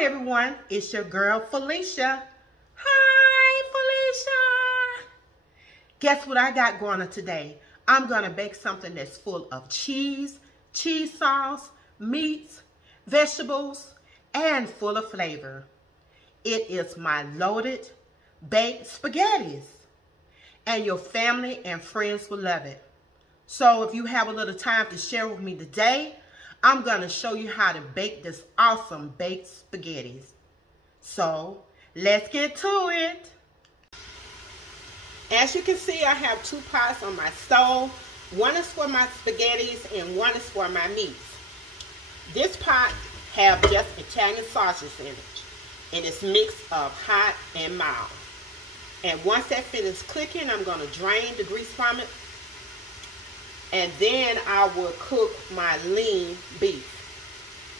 Hi everyone, it's your girl Felicia. Hi Felicia. Guess what I got going on today? I'm gonna bake something that's full of cheese sauce, meats, vegetables, and full of flavor. It is my loaded baked spaghettis. And your family and friends will love it. So if you have a little time to share with me today, I'm going to show you how to bake this awesome baked spaghettis. So let's get to it. As you can see, I have 2 pots on my stove. One is for my spaghettis and one is for my meats. This pot have just Italian sauces in it. And it's mixed of hot and mild. And once that finishes cooking, I'm going to drain the grease from it. And then I will cook my lean beef.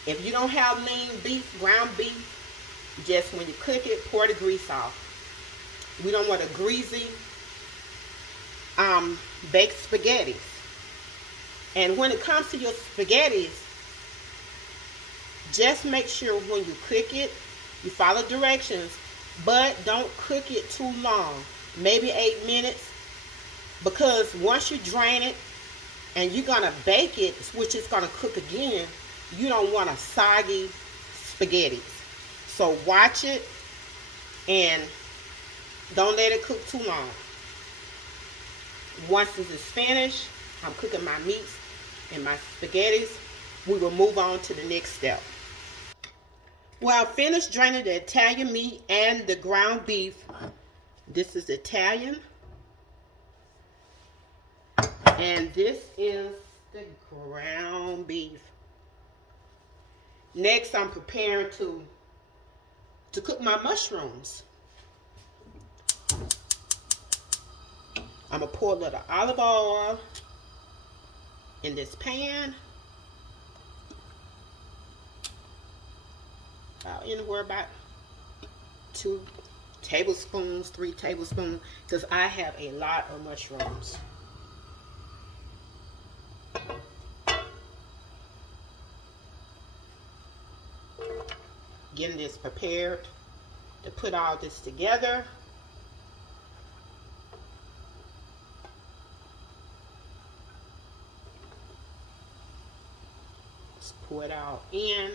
If you don't have lean beef, ground beef, just when you cook it, pour the grease off. We don't want a greasy baked spaghetti. And when it comes to your spaghettis, just make sure when you cook it, you follow directions, but don't cook it too long, maybe 8 minutes, because once you drain it, and you're going to bake it, which is going to cook again, you don't want a soggy spaghetti. So watch it and don't let it cook too long. Once this is finished, I'm cooking my meats and my spaghettis. We will move on to the next step. Well, I finished draining the Italian meat and the ground beef. This is Italian. And this is the ground beef. Next, I'm preparing to cook my mushrooms. I'm going to pour a little olive oil in this pan. Anywhere about 2 tablespoons, 3 tablespoons, because I have a lot of mushrooms. Getting this prepared to put all this together. Let's pour it all in.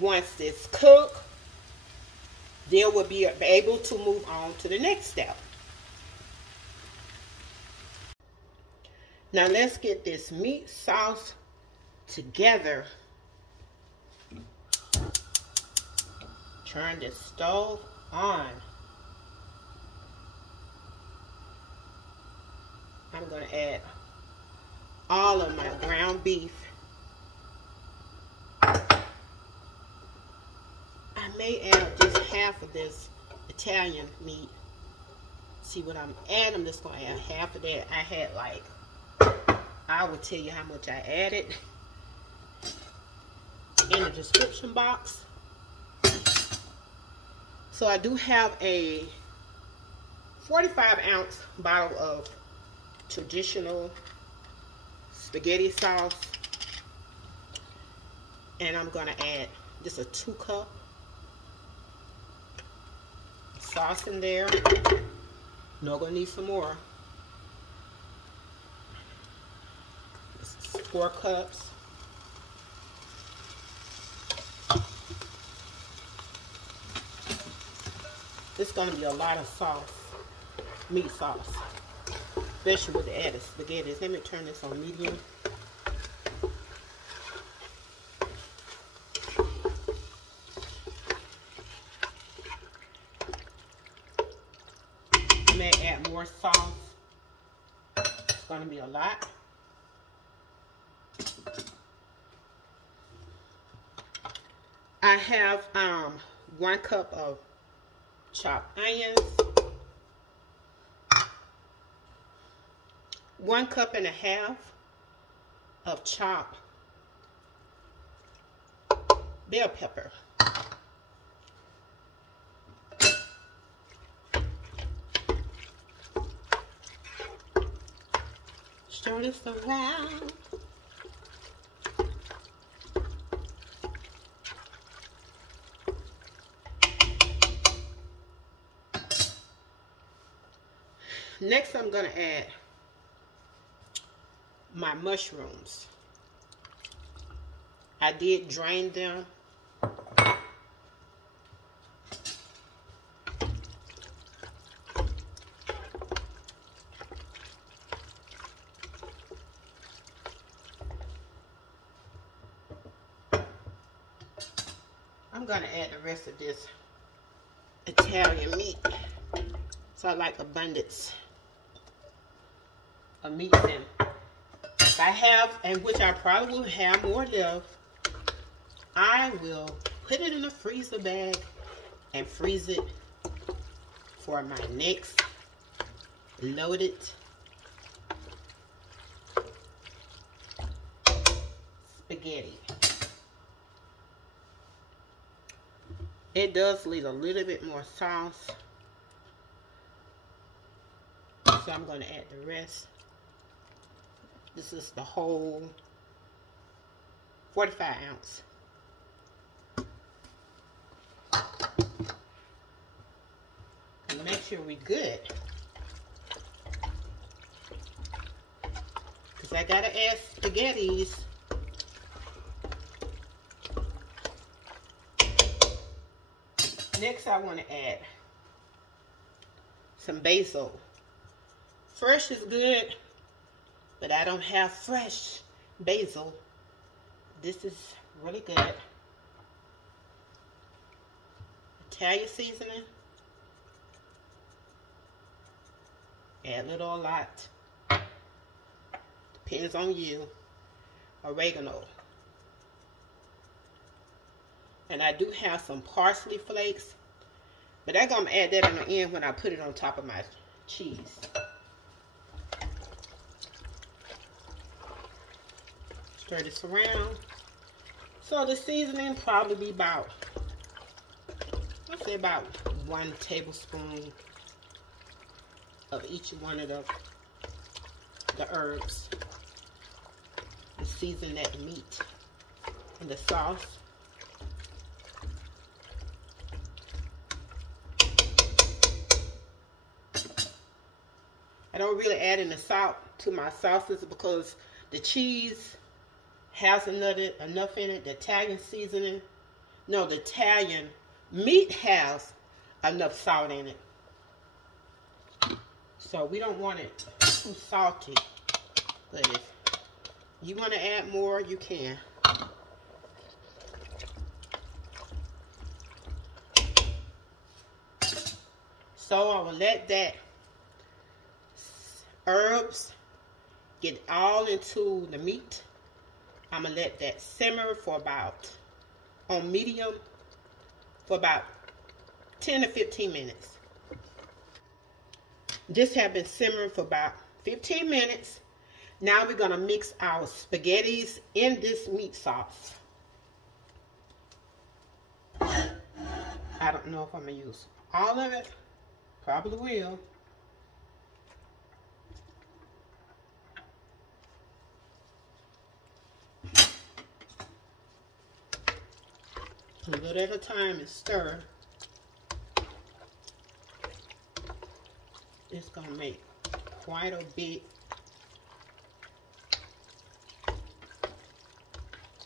Once this cooked, then we'll be able to move on to the next step. Now let's get this meat sauce together. Turn the stove on. I'm going to add all of my ground beef. I may add just half of this Italian meat. See what I'm adding? I'm just going to add half of that. I had I will tell you how much I added in the description box. So I do have a 45-ounce bottle of traditional spaghetti sauce. And I'm going to add just a 2 cup sauce in there. No, going to need some more. 4 cups. This is going to be a lot of sauce, meat sauce, especially with the added spaghetti. Let me turn this on medium. I may add more sauce. It's going to be a lot. I have 1 cup of chopped onions, 1.5 cups of chopped bell pepper, Stir this around. Next, I'm going to add my mushrooms. I did drain them. I'm going to add the rest of this Italian meat. So I like abundance of meat in. If I have, and which I probably will have more left, I will put it in a freezer bag and freeze it for my next loaded spaghetti. It does leave a little bit more sauce, so I'm going to add the rest. This is the whole 45 ounce. And make sure we're good, because I got to add spaghettis. Next, I want to add some basil. Fresh is good, but I don't have fresh basil. This is really good. Italian seasoning. Add a little or a lot. Depends on you. Oregano. And I do have some parsley flakes, but I'm going to add that in the end when I put it on top of my cheese. Stir this around. So the seasoning probably be about, let's say about 1 tablespoon of each one of the herbs. And season that meat and the sauce. I don't really add any salt to my sauces because the cheese has enough in it. The Italian seasoning, no, the Italian meat has enough salt in it. So we don't want it too salty. But if you want to add more, you can. So I will let that herbs get all into the meat. I'm gonna let that simmer for about, on medium, for about 10 to 15 minutes. This has been simmering for about 15 minutes. Now we're gonna mix our spaghettis in this meat sauce. I don't know if I'm gonna use all of it. Probably will. A little at a time and stir. It's going to make quite a big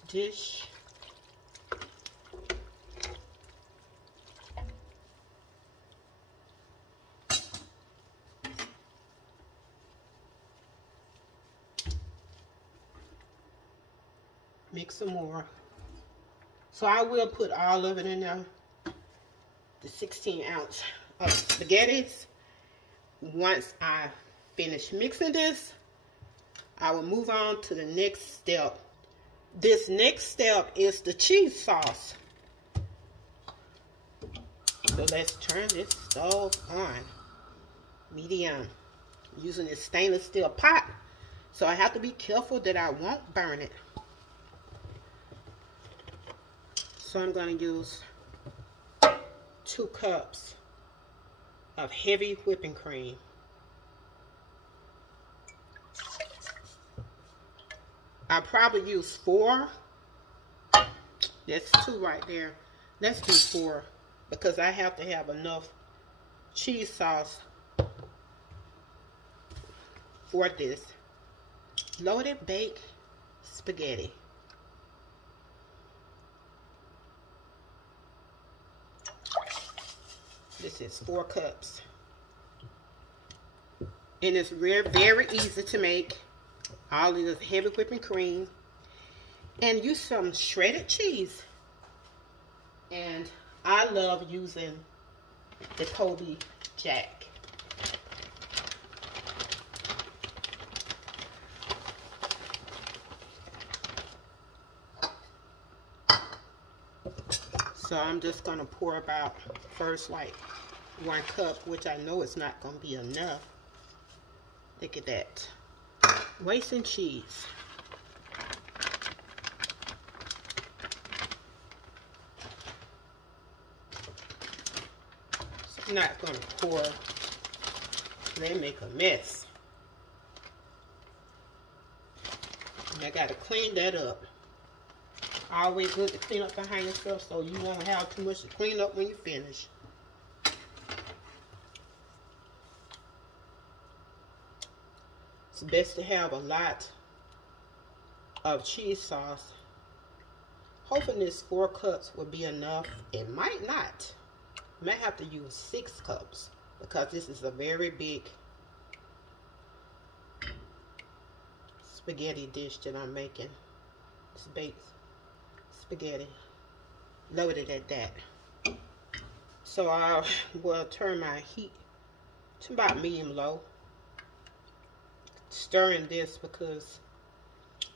dish. Mix some more. So I will put all of it in there, the 16 ounce of spaghettis. Once I finish mixing this, I will move on to the next step. This next step is the cheese sauce. So let's turn this stove on. Medium. I'm using this stainless steel pot, so I have to be careful that I won't burn it. So I'm going to use 2 cups of heavy whipping cream. I probably use 4. That's 2 right there. Let's do 4 because I have to have enough cheese sauce for this loaded baked spaghetti. This is 4 cups. And it's very easy to make. All of this heavy whipping cream. And use some shredded cheese. And I love using the Colby Jack. So I'm just going to pour about first like 1 cup, which I know it's not going to be enough. Look at that. Wasting cheese. So I'm not going to pour. They make a mess. And I got to clean that up. Always good to clean up behind yourself so you won't have too much to clean up when you finish. It's best to have a lot of cheese sauce. Hoping this 4 cups will be enough. It might not. You might have to use 6 cups because this is a very big spaghetti dish that I'm making. It's baked spaghetti loaded at that. So I will turn my heat to about medium low. Stirring this because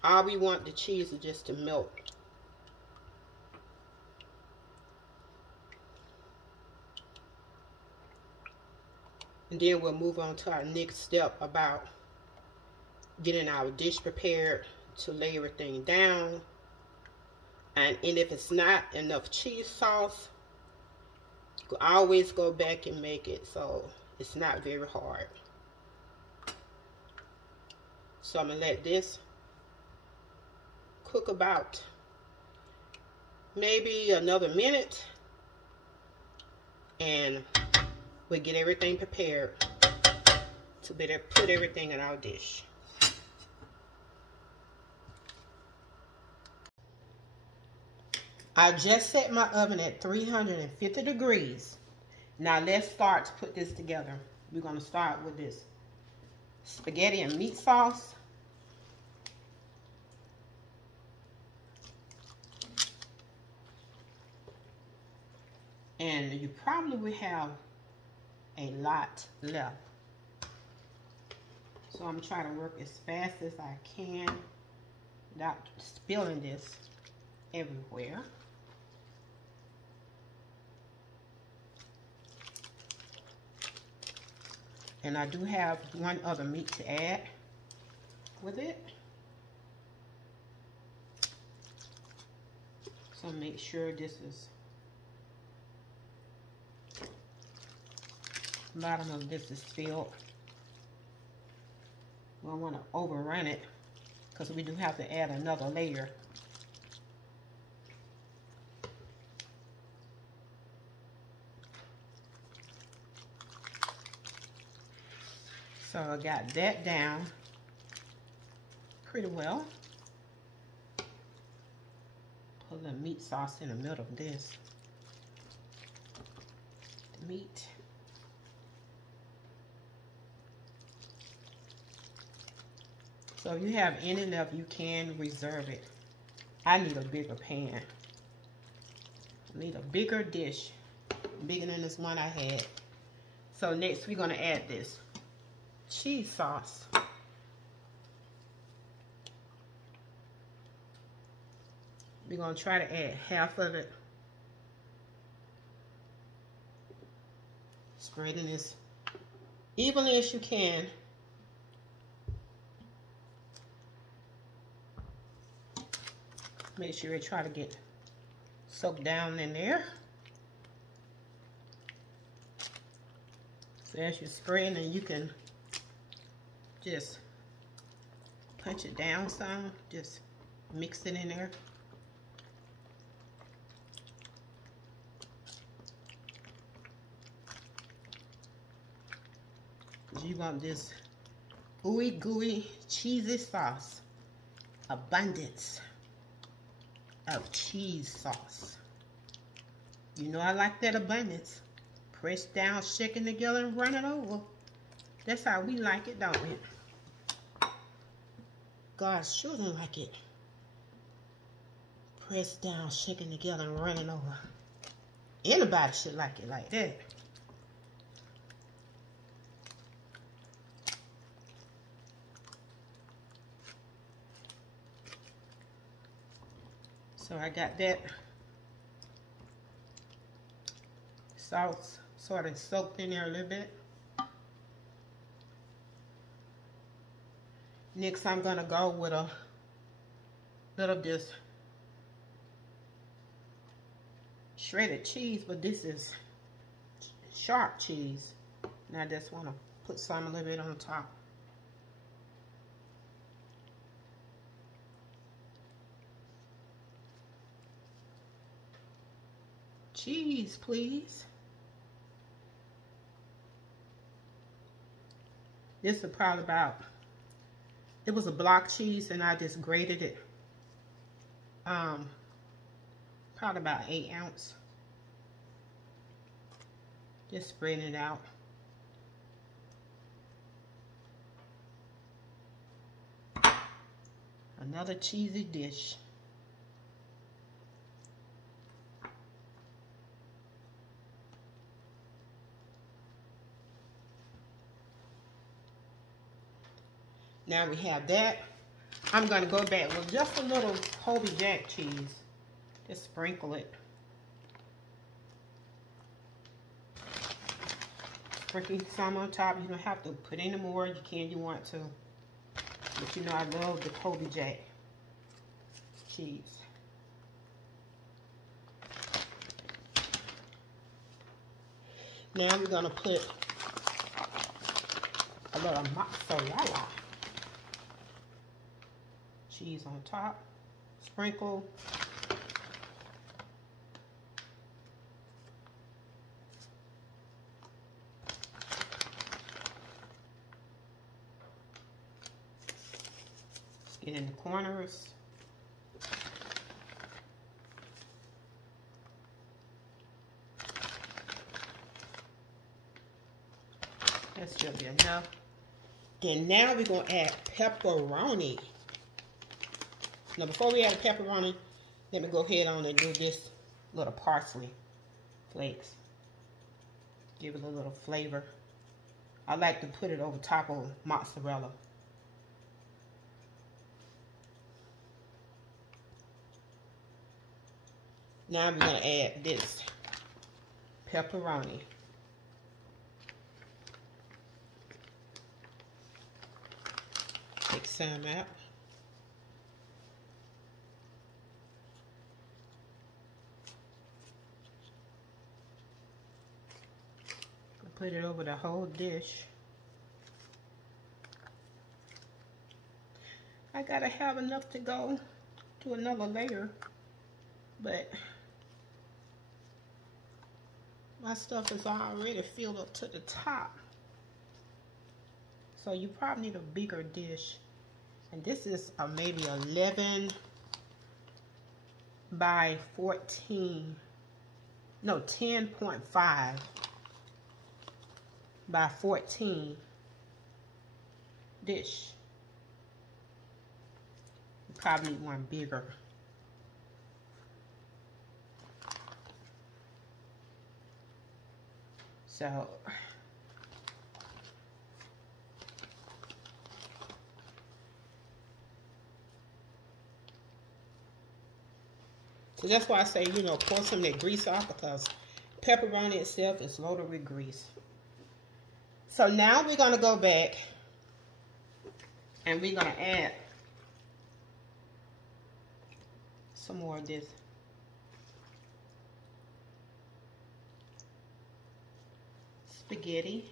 all we want the cheese is just to melt. And then we'll move on to our next step about getting our dish prepared to lay everything down. And if it's not enough cheese sauce, you can always go back and make it so it's not very hard. So I'm going to let this cook about maybe another minute. And we'll get everything prepared to better put everything in our dish. I just set my oven at 350 degrees. Now let's start to put this together. We're going to start with this spaghetti and meat sauce. And you probably will have a lot left. So I'm trying to work as fast as I can without spilling this everywhere. And I do have 1 other meat to add with it. So make sure this is bottom of this is filled. We don't want to overrun it because we do have to add another layer. So I got that down pretty well. Put the meat sauce in the middle of this. The meat. So if you have any left, you can reserve it. I need a bigger pan. I need a bigger dish, bigger than this one I had. So next we're gonna add this cheese sauce. We're gonna try to add half of it. Spreading this evenly as you can. Make sure you try to get soaked down in there. So as you're spraying, and you can just Punch it down some, just mix it in there. You want this ooey gooey cheesy sauce. Abundance of cheese sauce. You know I like that abundance. Press down, shaking together, and run it over. That's how we like it, don't we? God's children like it. Press down, shaking together, and running over. Anybody should like it like that. So I got that sauce sort of soaked in there a little bit. Next, I'm gonna go with a little of this shredded cheese, but this is sharp cheese. And I just want to put some a little bit on top. Cheese, please. This is probably about, it was a block cheese and I just grated it. Probably about 8 ounces. Just spreading it out. Another cheesy dish. Now we have that. I'm going to go back with just a little Colby Jack cheese. Just sprinkle it. Sprinkle some on top. You don't have to put any more. You can, you want to. But you know I love the Colby Jack cheese. Now we're going to put a little mozzarella cheese on top. Sprinkle. Get in the corners. That should be enough. Then now we're going to add pepperoni. Now before we add the pepperoni, let me go ahead on and do this little parsley flakes. Give it a little flavor. I like to put it over top of mozzarella. Now we're going to add this pepperoni. Take some out. Put it over the whole dish. I gotta have enough to go to another layer, but my stuff is already filled up to the top. So you probably need a bigger dish. And this is maybe 11 by 14. No, 10.5 by 14 dish. You probably need one bigger. So that's why I say, you know, pour some of that grease off, because pepperoni itself is loaded with grease. So now we're going to go back and we're going to add some more of this spaghetti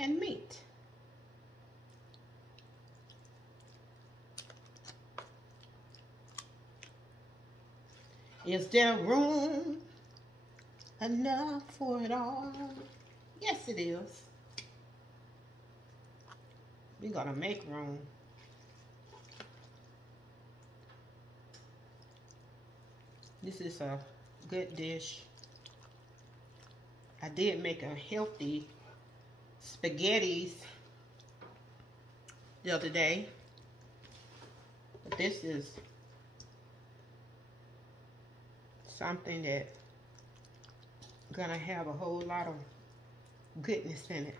and meat. Is there room enough for it all? Yes, it is. We're gonna make room. This is a good dish. I did make a healthy spaghettis the other day, but this is something that gonna have a whole lot of goodness in it.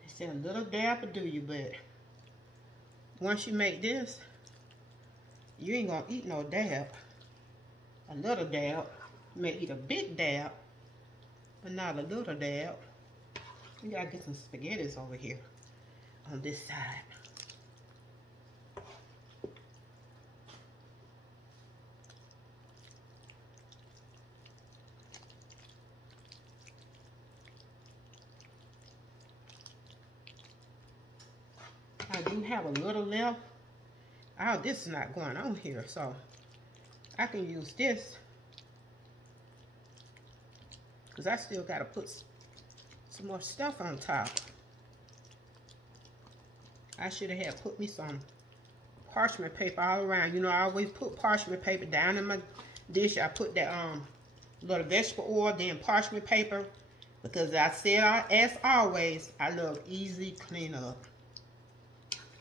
They say a little dab will do you, but once you make this, you ain't gonna eat no dab. A little dab. You may eat a big dab, but not a little dab. We gotta get some spaghettis over here on this side. I do have a little left. Oh, this is not going on here, so I can use this because I still got to put some more stuff on top. I should have had put me some parchment paper all around. You know, I always put parchment paper down in my dish. I put that little vegetable oil, then parchment paper, because I said, as always, I love easy cleanup.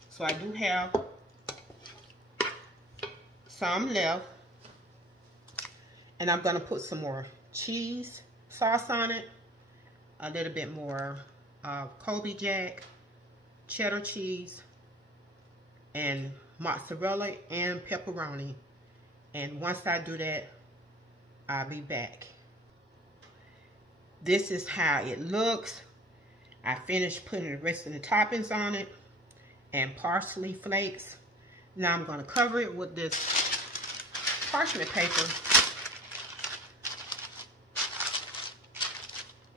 So I do have some left, and I'm gonna put some more cheese sauce on it, a little bit more Colby Jack, cheddar cheese, and mozzarella and pepperoni. And once I do that, I'll be back. This is how it looks. I finished putting the rest of the toppings on it and parsley flakes. Now I'm going to cover it with this parchment paper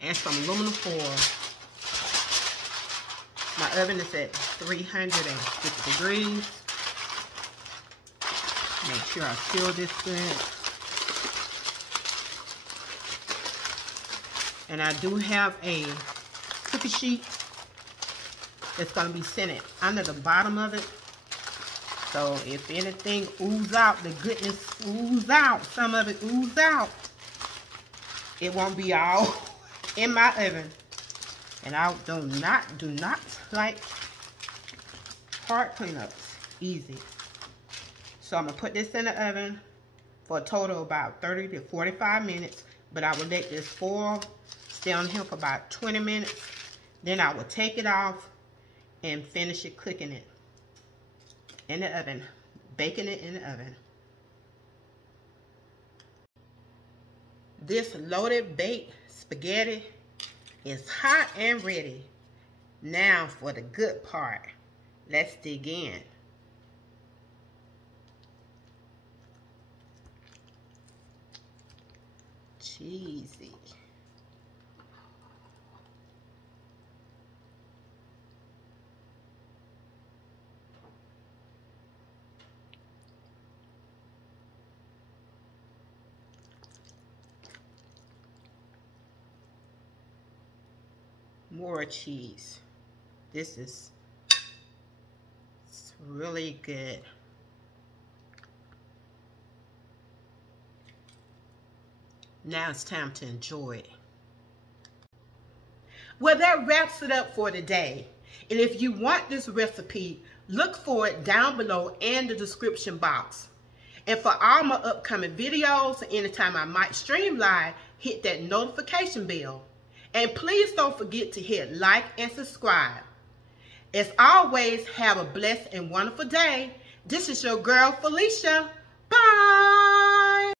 and some aluminum foil. My oven is at 350 degrees. Make sure I seal this good. And I do have a cookie sheet that's going to be sitting under the bottom of it. So if anything oozes out, the goodness oozes out, some of it oozes out, it won't be all in my oven. And I do not like hard cleanups, easy. So I'm going to put this in the oven for a total of about 30 to 45 minutes. But I will let this foil stay on here for about 20 minutes. Then I will take it off and finish it cooking it in the oven, baking it in the oven. This loaded baked spaghetti is hot and ready. Now for the good part. Let's dig in. Cheesy. More cheese. This is really good. Now it's time to enjoy it. Well, that wraps it up for today. And if you want this recipe, look for it down below in the description box. And for all my upcoming videos, anytime I might stream live, hit that notification bell. And please don't forget to hit like and subscribe. As always, have a blessed and wonderful day. This is your girl, Felicia. Bye.